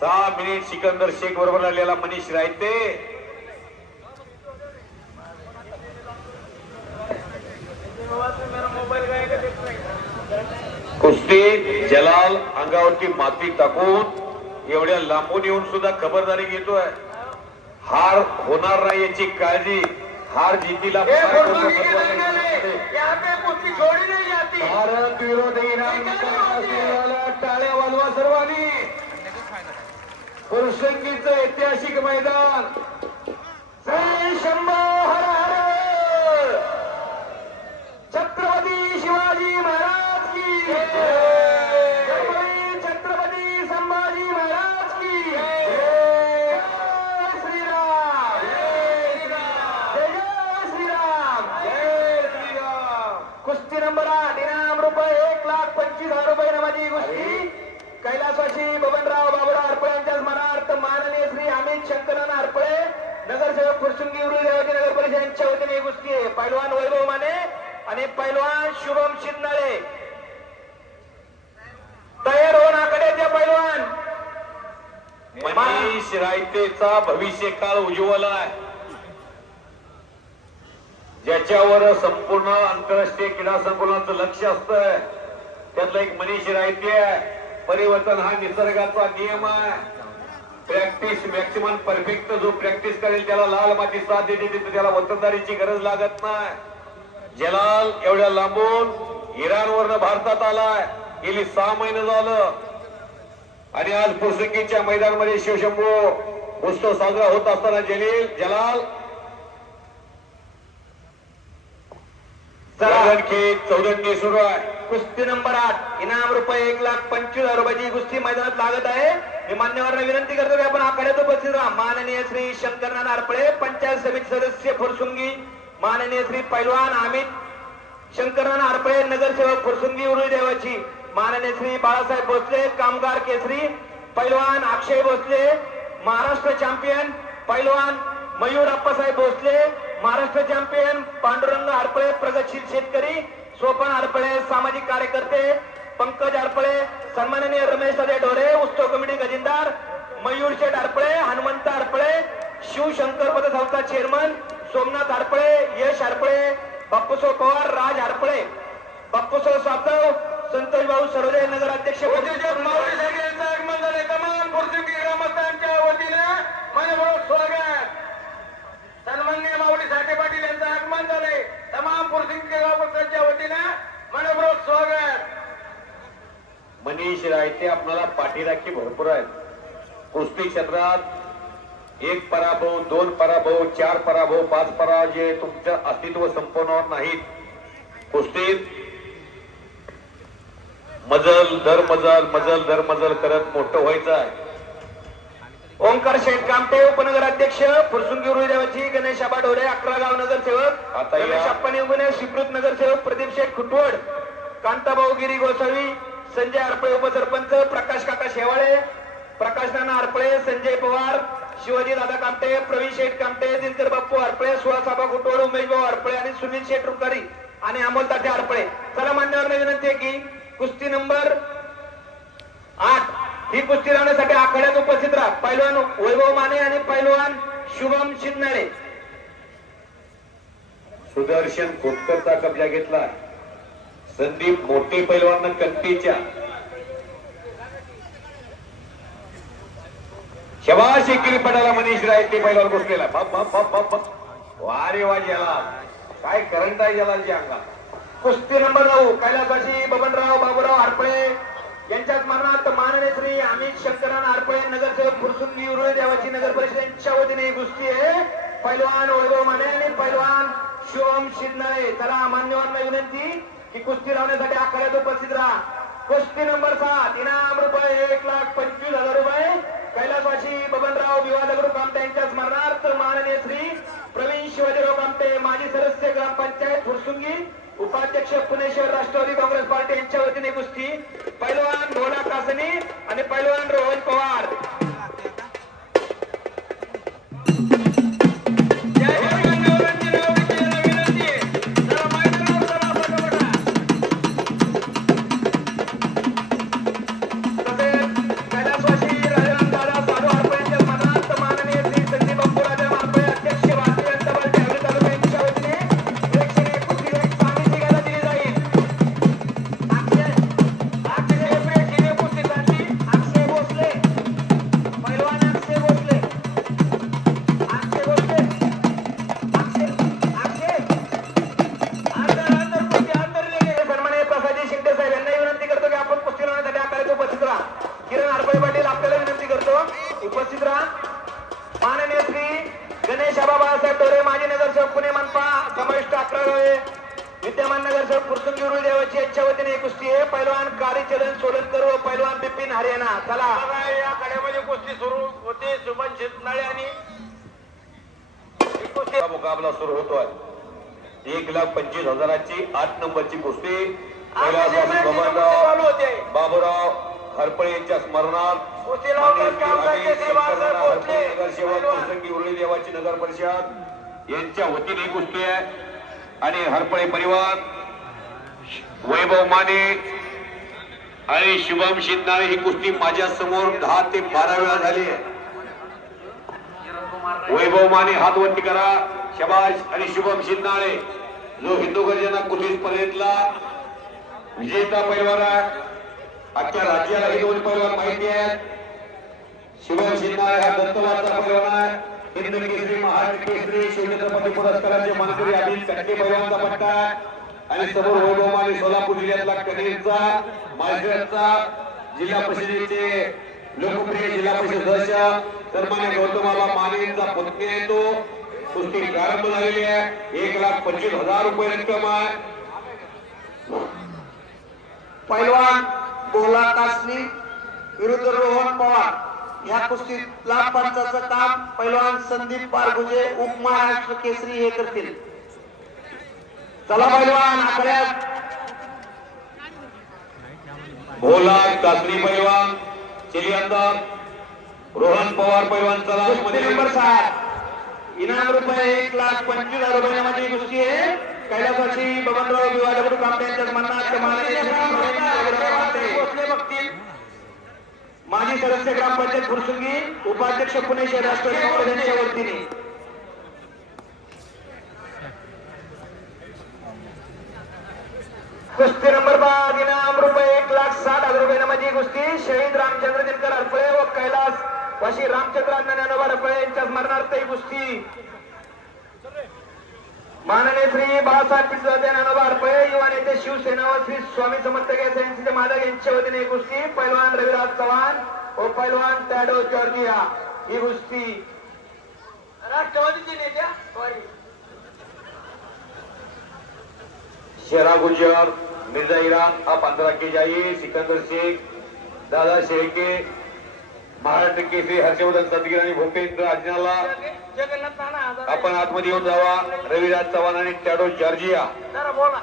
6 minute Sikandar Shaikh बरोबर लागलेला मनीष रायते. कुस्ती जलाल अंगावरती माती टाकून एवढ्या लांबून येऊन सुद्धा खबरदारी घेतोय. हार होणार नाही याची काळजी. हार जितीला भारत विरोधी टाळ्या वाजवा सर्वांनी. पुरुषंगीचं ऐतिहासिक मैदान. जय शंभो हर हर छत्रपती शिवाजी महाराज की जय. छत्रपती संभाजी महाराज की जय. श्रीराम जय श्रीराम जय श्रीराम. कुस्ती नंबर 8 इनाम रुपये 1,25,000 रुपये नामाची कुस्ती. कैलासवासी बबनराव बाबूराव हरपळे यांच्या स्मरणार्थ माननीय श्री अमित शंकरनाथ हरपळे नगरसेवक फुरसुंगी उरुळी देवाची नगर परिषद यांच्या वतीने ही कुस्ती आहे. पैलवान वैभव माने आणि पैलवान शुभम शिंदे तयार होऊन आकडे त्या पैलवान. मनीष रायतेचा भविष्य काळ उज्ज्वल आहे. ज्याच्यावर संपूर्ण आंतरराष्ट्रीय क्रीडा संकुलाचं लक्ष असतं त्यातलं एक मनीष रायते आहे. परिवर्तन हा निसर्गाचा नियम आहे. प्रॅक्टिस मॅक्सिमम परफेक्ट जो प्रॅक्टिस करेल त्याला लाल माती साथ देते. त्याला वतनदारीची गरज लागत नाही. जलाल एवढ्या लांबून इराणवरनं भारतात आलाय. गेली 6 महिने झालं आणि आज पुरसंगीच्या मैदानामध्ये शिवशंभू उत्सव साजरा होत असताना जलाल चौदंडी सुरू आहे. कुस्ती नंबर 8 इनाम रुपये 1,25,000 रुपयाची कुस्ती मैदानात लागत आहे. मी मान्यवरांना विनंती करतो की आपण आखाड्यात उपस्थित राहा. माननीय श्री शंकरनाथ हरपळे पंचायत समिती सदस्य फुरसुंगी, माननीय श्री पैलवान अमित शंकरनाथ हरपळे नगरसेवक फुरसुंगी उरुळी देवाची, माननीय श्री बाळासाहेब भोसले कामगार केसरी, पैलवान अक्षय भोसले महाराष्ट्र चॅम्पियन, पैलवान मयूर अप्पासाहेब भोसले महाराष्ट्र चॅम्पियन, पांडुरंग हरपळे प्रगतशील शेतकरी, सोपन हरपळे सामाजिक कार्यकर्ते, पंकज हरपळे, सन्माननीय रमेश दादा ढोरे उत्सव कमिटी खजिनदार, मयूर शेठ हरपळे, हनुमंत हरपळे, शिवशंकर पद संस्था चेअरमन, सोमनाथ हरपळे, यश हरपळे, बाप्पूसो पवार, राज हरपळे, बाप्पूसो सातव, संतोष भाऊ सरोदे नगर अध्यक्ष आगमन झाले. तमाम फुरसुंगी ग्रामस्थांच्या वतीने मनपूर्वक स्वागत. सन्माननीय माऊली साठे पाटील यांचं आगमन झाले. तमाम फुरसुंगी ग्रामस्थांच्या वतीने मनपूर्वक स्वागत. मनीष रायते आपल्याला पाठीराखी भरपूर आहेत. कुस्ती क्षेत्रात 1 पराभव, 2 पराभव, 4 पराभव, 5 पराभव जे तुमचं अस्तित्व संपवणार नाहीत. कुस्तीत मजल दर मजल करत मोठं व्हायचं आहे. ओंकार शेठ कामटे उपनगर अध्यक्ष फुरसुंगी उरुळी देवाची, गणेश आबा ढोरे 11 गाव नगरसेवक, रमेश अप्पानी उगणे शिप्रत नगरसेवक, प्रदीप शेठ खुटवड, कांताभाऊ गिरी गोसावी, संजय हरपळे उपसरपंच, प्रकाश काका शेवाळे, प्रकाश नाना हरपळे, संजय पवार, शिवाजी दादा कामटे, प्रवीण शेठ कामटे, दिनकर बाप्पू हरपळे, सुहासाबा खुटवड, उमेश भाऊ हरपळे आणि सुनील शेठ रुकारी आणि अमोल ताटे हरपळे. चला मान्यवरांना विनंती आहे की कुस्ती नंबर 8 ही कुस्ती लावण्यासाठी आखाड्यात उपस्थित राहा. पैलवान वैभव माने आणि पैलवान शुभम शिंदे. सुदर्शन खोटकरचा कब्जा घेतला. संदीप मोठे पैलवान कंटीच्या शबाश एकेरी पडाला मनीष रायते पैलवान बसलेला. वारे वा जलाल, काय करंट आहे जलालच्या अंगात. कुस्ती नंबर 9 कैलासवासी बबनराव बाबूराव हरपळे यांच्या स्मरणार्थ माननीय श्री अमित शंकरनाथ हरपळे नगरसेवक फुरसुंगी उरुळी देवाची नगर परिषद यांच्या वतीने ही कुस्ती आहे. पैलवान वैभव माने आणि पैलवान शुभम शिंदे. चला मान्यवरांना विनंती की कुस्ती लावण्यासाठी आखाड्यात उपस्थित राहा. कुस्ती नंबर 7 इनाम रुपये 1,25,000 रुपये कैलासवासी बबनराव विवादगुरु कामटे यांच्या स्मरणार्थ माननीय श्री प्रवीण शिवाजीराव कामटे माजी सदस्य ग्रामपंचायत फुरसुंगी, उपाध्यक्ष पुणेश्वर राष्ट्रवादी काँग्रेस पार्टी यांच्या वतीने कुस्ती. पैलवान भोला कासनी आणि पैलवान रोहन पवार. कैलासवासी राजाराम दादा पाटील आपल्याला विनंती करतो उपस्थित राहा. माननीय श्री गणेश आबा बाळासाहेब डोरे माजी नगरसेवक पुणे मनपा समाविष्ट 11 विद्यमान नगरसेवक फुरसुंगी उरुळी देवाची यांच्या वतीने कुस्ती आहे. पैलवान कालीचरण सोलनकर व पैलवान बिपिन हरियाणा. चला या कड्यामध्ये कुस्ती सुरू होते. सुमन शेतनाळे आणि कुस्ती मुकाबला सुरू होतोय. 1,25,000ची 8 नंबरची कुस्ती बाबूराव हरपळे यांच्या स्मरणार्थ उरळी देवाची नगर परिषद यांच्या वतीने कुस्ती आहे. आणि हरपळे परिवार वैभव माने आणि शुभम शिंदे ही कुस्ती माझ्या समोर 10 ते 12 वेळा झाली आहे. वैभव माने हात वरती करा. शबाश. आणि शुभम शिंदे जो हिंदू गर्जना कुस्ती स्पर्धेतला विजेता पैलवान आहे. अख्ख्या राज्याला हे दोन पैलवान माहिती आहेत. शुभम शिंदे हा दत्तवादचा पैलवान आहे. हिंद केसरी महाराष्ट्र केसरी शिवछत्रपती पुरस्काराचे मानकरी अभिजित कटके पैलवानचा पट्टा आहे. आणि समोर वैभव माने सोलापूर जिल्ह्यातला कनेरचा महाराष्ट्राचा जिल्हा परिषदेचे लोकप्रिय जिल्हा परिषद सदस्य सन्मान्य गौतम बाबा माने यांचा पुतण्या येतो. कुस्ती प्रारंभ झालेली आहे. 1,25,000 रुपये रक्कम आहे. पैलवान गोला कासनी विरुद्ध रोहन पवार या कुस्तीत लाख पंचाचं काम पैलवान संदीप पारगुजे उपमहाराष्ट्र केसरी हे करतील. चला पैलवान आकड्यात भोला कासरी पैलवान चली अंदर. रोहन पवार पैलवान चला कुस्ती नंबर 7 इनाम रुपये 1,25,000 रुपये कुस्ती आहे. कैलासवासी बबनराव विवादगुरु कामटे यांच्या मनात माजी सदस्य ग्रामपंचायत फुरसुंगी उपाध्यक्ष पुणे शहर राष्ट्रवादी काँग्रेस यांच्या वतीने कुस्ती नंबर 5 इनाम रुपये 1,60,000 रुपये नामाची कुस्ती शहीद रामचंद्र दिनकर हरपळे व कैलास वाशी रामचंद्र अण्णा ज्ञानोबा हरपळे यांच्या स्मरणार्थ ही कुस्ती. माननीय श्री बाळासाहेब पिटसादे ज्ञानोबा हरपळे युवा नेते शिवसेना व श्री स्वामी समर्थ यांचे मालक यांच्या वतीने कुस्ती. पैलवान रविराज चव्हाण व पैलवान टॅडो जॉर्जिया ही कुस्ती. राष्ट्रवादीचे नेत्या शेरा गुजर मिर्जा इरान हा 15 के जाई. सिकंदर शेख दादा शेळके महाराष्ट्र केसरी हर्षवर्धन सदगीर आणि भूपेंद्र अजनाला जगन्नाथ नाना आपण आतमध्ये येऊन जावा. रविराज चव्हाण आणि टॅडो जॉर्जिया जरा बोला.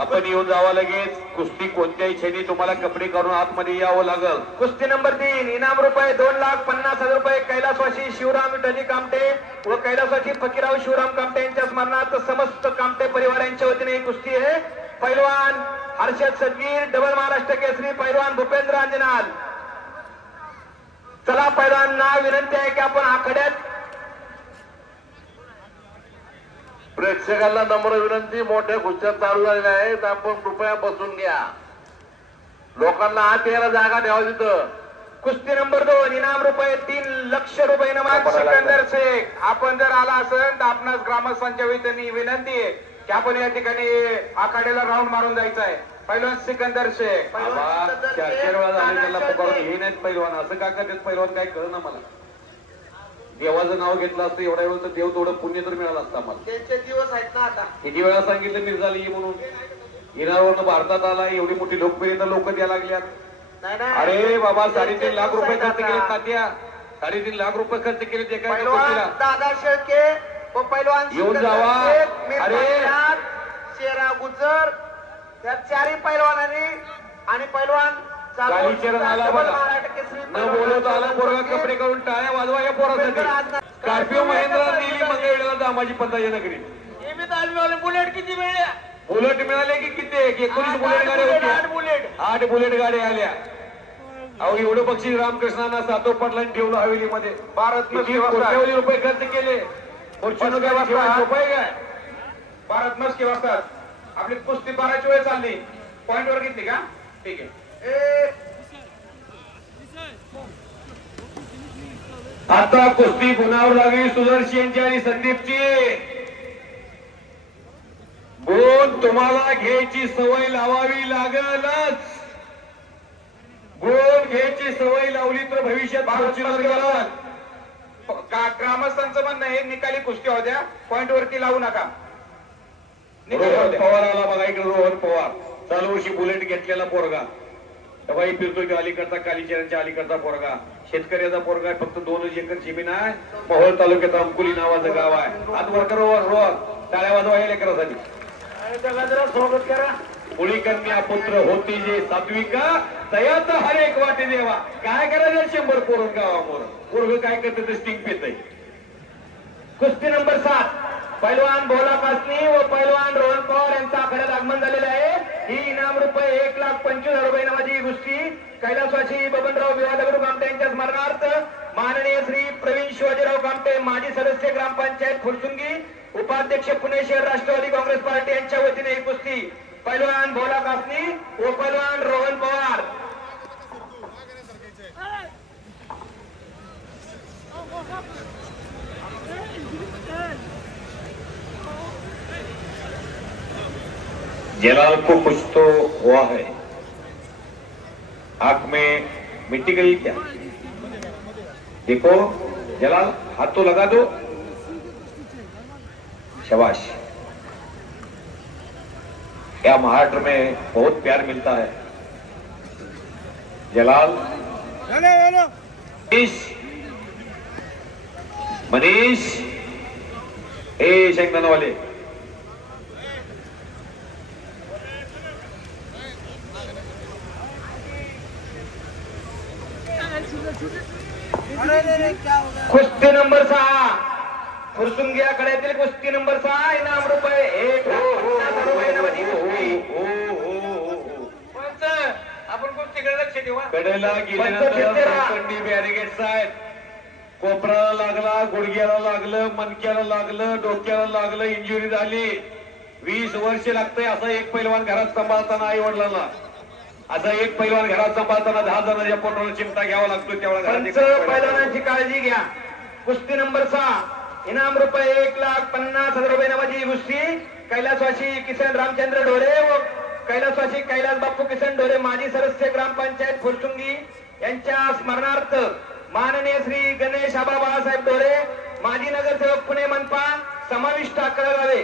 आपण येऊन जावा लगेच. कुस्ती कोणत्याही क्षणी तुम्हाला कपडे काढून आतमध्ये यावं लागल. कुस्ती नंबर 3 इनाम रुपये 2,50,000 रुपये कैलासवासी शिवराम विठ्ठलजी कामटे व कैलासवासी फकीराव शिवराम कामटे यांच्या स्मरणार्थ समस्त कामटे परिवार यांच्या वतीने ही कुस्ती आहे. पैलवान हर्षद सदगीर डबल महाराष्ट्र केसरी पैलवान भूपेंद्र अंजनाल. चला पैलवानांना विनंती आहे की आपण आखाड्यात प्रेक्षकांना नम्र विनंती. मोठ्या खुर्च्या चालू झालेल्या आहेत. आपण कृपया बसून घ्या. लोकांना आत यायला जागा ठेवा तिथं. कुस्ती नंबर 2 इनाम रुपये 3,00,000 रुपये नामात सिकंदर शेख. आपण जर आला असेल तर आपणास ग्रामस्थांच्या वतीने विनंती आहे की आपण या ठिकाणी आखाड्याला राऊंड मारून जायचं आहे. पैलवान सिकंदर शेख. 4 वेळा झाले त्याला पकडून हे नाहीत पैलवान. असं का करतात पैलवान काय कळलं ना मला. देवाचं नाव घेतलं असतं एवढ्या वेळ तर देव थोडं पुण्य तर मिळालं असतं आम्हाला. त्यांचे दिवस आहेत ना आता. किती वेळा सांगितलं मिर्जाला ये म्हणून. इराणवरून भारतात आला. एवढी मोठी लोकप्रियता लोक द्यायला लागल्यात. नाही नाही अरे बाबा 3.5 लाख रुपये खर्च केले तात्या. 3.5 लाख रुपये खर्च केले ते काय पैलवान दादा शेळके व पैलवान येऊन जावा. अरे शेरा गुजर त्या 4ही पैलवानांनी आणि पैलवान कालीचरण आला बघा. न बोलवता आला पोरगा कपडे करून टाळ्या वाजवा या पोरासाठी. स्कॉर्पिओ महिंद्रा नेली मंगळवेढ्याला दामाजी पंताजी नगरी. बुलेट किती मिळल्या? बुलेट मिळाले की किती? 19 बुलेट गाड्या होत्या. 8 बुलेट गाड्या आल्या. अहो एवढं बक्षीस रामकृष्णांना सातो पाटलांनी ठेवलं हवेलीमध्ये. भारत कोट्यावधी रुपये खर्च केले. फॉर्च्युनर काय रुपये काय भारत मस्के वाजतात. आपली कुस्ती 12ची वेळ चालली. पॉइंट वर घेतली का? ठीक आहे. आता कुस्ती गुणावर लागली सुदर्शनची आणि संदीपची. गुण तुम्हाला घ्यायची सवय लावावी लागलच. गोल घ्यायची सवय लावली तर भविष्यात फॉर्च्युनर गेला. ग्रामस्थांचं म्हणणं आहे निकाली कुस्ती होत्या, पॉइंट वरती लावू नका. निकाली रोहन होत्या. पवार आला बघा इकडे. रोहन पवार चालू वर्षी बुलेट घेतलेला पोरगा बाई फिरतोय तो अलीकडचा, कालीचरणच्या अलीकडचा पोरगा. शेतकऱ्याचा पोरगा आहे. फक्त 2 एकर जमीन आहे. मोहोळ तालुक्यात अंकुली नावाचं गाव आहे. हात वर करा, रोहन टाळ्या वाजवा या लेकरासाठी. स्वागत करा. मुळी कन्या पुत्र होती जे सात्विका तयाचा हर एक वाटे देवा. काय करायचं 100 पोरं गावामोर. पोरग काय करते तर स्टिंग पेत. कुस्ती नंबर 7 पैलवान भोला कासनी व पैलवान रोहन पवार यांचा आखाड्यात आगमन झालेलं आहे. ही इनाम रुपये 1,25,000 रुपये नावाची ही कुस्ती कैलासवासी बबनराव विवादगुरु कामटे यांच्या स्मरणार्थ माननीय श्री प्रवीण शिवाजीराव कामटे माजी सदस्य ग्रामपंचायत फुरसुंगी उपाध्यक्ष पुणे शहर राष्ट्रवादी काँग्रेस पार्टी यांच्या वतीने ही कुस्ती पैलवान भोला कासनी व पैलवान रोहन पवार. जलाल को कुछ तो हुआ है. आंख में मिट्टी गई क्या? देखो जलाल, हाथ तो लगा दो. शाबाश. क्या महाराष्ट्र में बहुत प्यार मिलता है. जलाल, मनीष ए शेंगदाणा वाले कुस्ती नंबर 6 फुरसुंगी आखाड्यातील कुस्ती नंबर 6 इनाम रुपये 1,50,000 रुपये नावाची कुस्ती. पंच, आपण कुस्तीकडे लक्ष देऊ हा. कडेला गेल्यानंतर बॅरिगेट्स आहेत. कोपराला लागला, गुडघ्याला लागलं, मणक्याला लागलं, डोक्याला लागलं, इंजुरी झाली. 20 वर्ष लागतंय. असा एक पैलवान घरात सांभाळताना आई वडिलांना, असा एक पैलवान घरात सांभाळताना 10 जणांच्या पोटाला चिमटा घ्यावा लागतो. तेवढा पंच पैलवानांची काळजी घ्या. कुस्ती नंबर 6 इनाम रुपये 1,50,000 रुपये नावाची ही कुस्ती कैलासवासी किसन रामचंद्र ढोरे व कैलासवासी कैलास बापू किसन ढोरे माजी सदस्य ग्रामपंचायत फुरसुंगी यांच्या स्मरणार्थ माननीय श्री गणेश आबा बाळासाहेब ढोरे माजी नगरसेवक पुणे मनपा समाविष्ट 11 गावे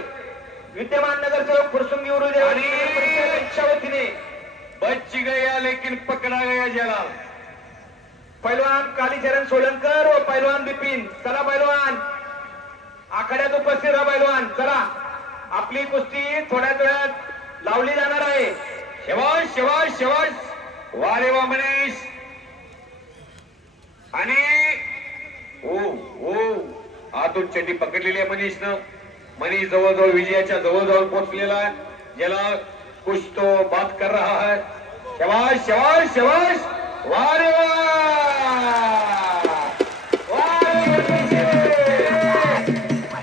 विद्यमान नगरसेवक फुरसुंगी उरुदे यांच्या वतीने बच गया लेकिन पकड़ा गया जलाल. पैलवान कालीचरण सोलंकर व पैलवान बिपिन. चला पैलवान आखाड्यात उपस्थित राहा. पैलवान चला, आपली कुस्ती थोड्याच वेळात लावली जाणार आहे. शबाश शबाश शबाश. वा रे वा मनीष. आणि ओ ओ आतून चड्डी पकडलेली आहे मनीषनं. मनीष जवळजवळ विजयाच्या जवळजवळ पोहोचलेला आहे. ज्याला कुछ तो बात कर रहा है. शबाश शबाश शबाश. वा रे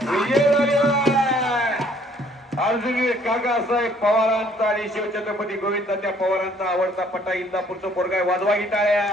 विजय अर्जुन काका साहेब पवारांचा आणि शिवछत्रपती गोविंद त्या पवारांचा आवडता पटा इंदापूरचं पोरगा. वाजवा की टाळ्या.